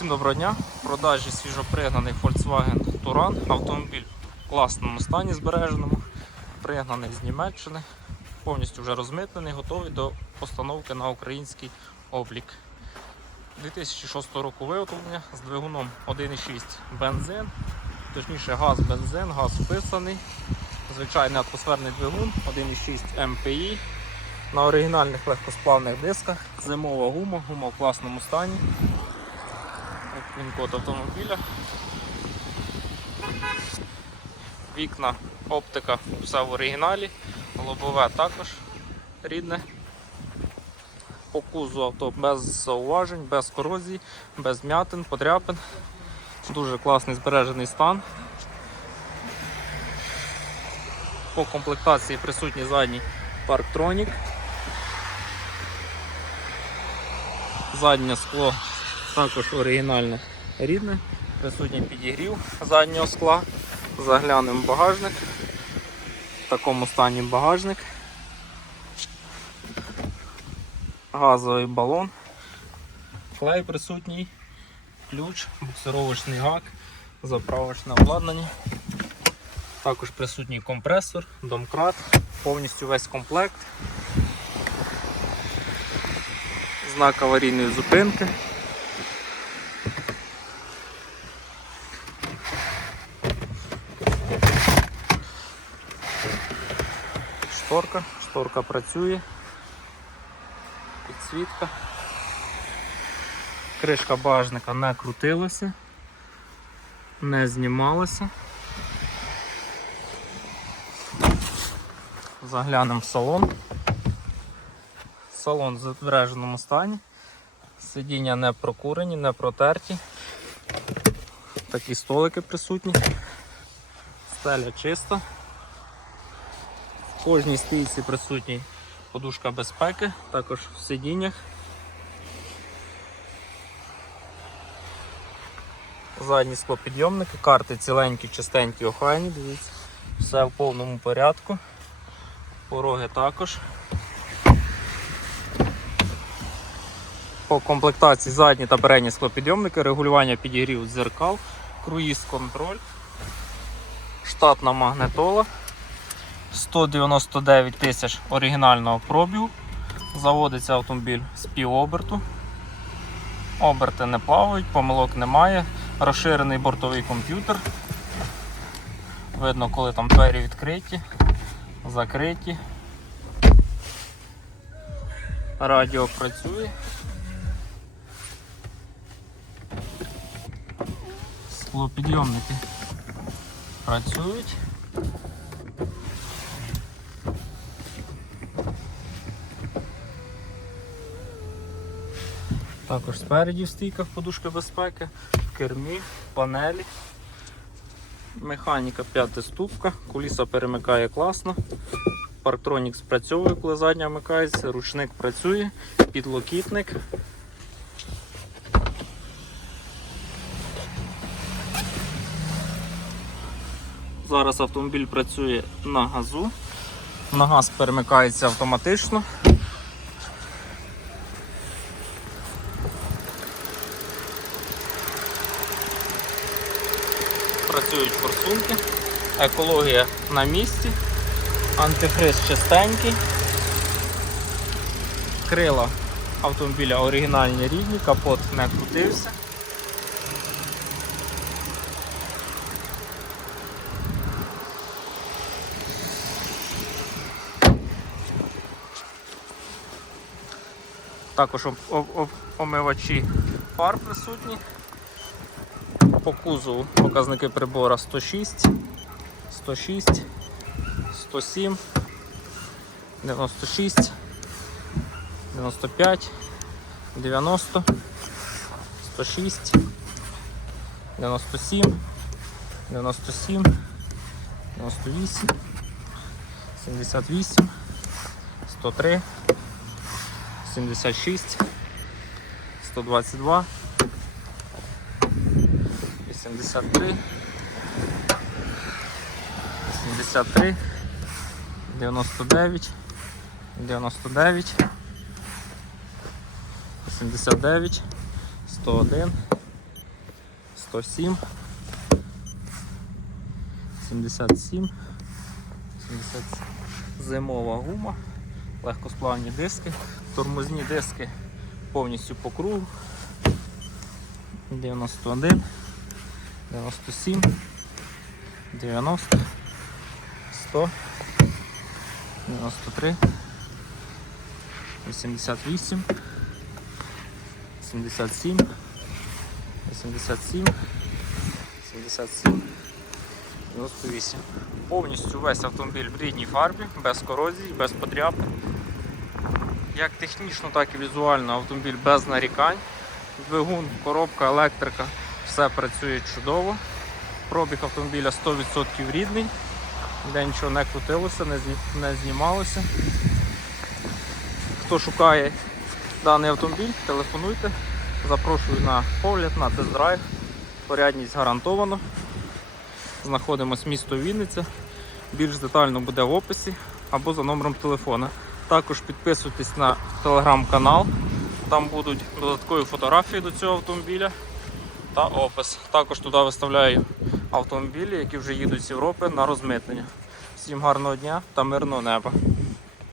Всім доброго дня. В продажі свіжопригнаний Volkswagen Touran. Автомобіль в класному стані збереженому, пригнаний з Німеччини, повністю вже розмитнений, готовий до постановки на український облік. 2006 року виготовлення з двигуном 1,6 бензин, точніше газ бензин, газ вписаний. Звичайний атмосферний двигун 1,6 МПІ. На оригінальних легкосплавних дисках, зимова гума, гума в класному стані. От Він код автомобіля. Вікна, оптика, все в оригіналі, лобове також рідне. По кузу авто без зауважень, без корозії, без м'ятин, подряпин. Дуже класний збережений стан. По комплектації присутній задній парктронік. Заднє скло також оригінальне рідне, присутній підігрів заднього скла. Заглянемо в багажник. В такому стані багажник. Газовий балон. Клей присутній, ключ, буксировочний гак, заправочне обладнання. Також присутній компресор, домкрат, повністю весь комплект. Знак аварійної зупинки. Шторка, шторка працює. Підсвітка. Кришка багажника не крутилася, не знімалася. Заглянемо в салон. Салон в збереженому стані. Сидіння не прокурені, не протерті. Такі столики присутні. Стеля чиста. Кожній стійці присутній подушка безпеки, також в сидіннях. Задні склопідйомники, карти ціленькі, чистенькі, охайні, дивіться, все в повному порядку. Пороги також. По комплектації задні та передні склопідйомники, регулювання підігрів дзеркал, круїз контроль, штатна магнетола, 199 тисяч оригінального пробігу. Заводиться автомобіль з півоберту. Оберти не плавають, помилок немає. Розширений бортовий комп'ютер. Видно, коли там двері відкриті, закриті. Радіо працює. Склопідйомники працюють. Також спереді в стійках подушка безпеки, в кермі, панелі. Механіка п'ятиступка, куліса перемикає класно. Парктронік спрацьовує, коли задня вмикається, ручник працює, підлокітник. Зараз автомобіль працює на газу. На газ перемикається автоматично. Працюють форсунки, екологія на місці, антифриз чистенький, крила автомобіля оригінальні рідні, капот не крутився. Також ом- ом- ом- омивачі фар присутні. По кузову. Показники прибора 106, 106, 107, 96, 95, 90, 106, 97, 97, 98, 78, 103, 76, 122, 83, 83, 99, 99, 89, 101, 107, 77, 77. Зимова гума, легкосплавні диски, тормозні диски повністю по кругу. 91, 97, 90, 100, 93, 88, 77, 87, 77, 98. Повністю весь автомобіль в рідній фарбі, без корозії, без подряпин. Як технічно, так і візуально автомобіль без нарікань. Двигун, коробка, електрика, все працює чудово. Пробіг автомобіля 100% рідний, де нічого не крутилося, не, зні- не знімалося. Хто шукає даний автомобіль, телефонуйте. Запрошую на погляд, на тест-драйв. Порядність гарантовано. Знаходимось місто Вінниця. Більш детально буде в описі або за номером телефона. Також підписуйтесь на телеграм-канал. Там будуть додаткові фотографії до цього автомобіля та опис. Також туди виставляю автомобілі, які вже їдуть з Європи на розмитнення. Всім гарного дня та мирного неба.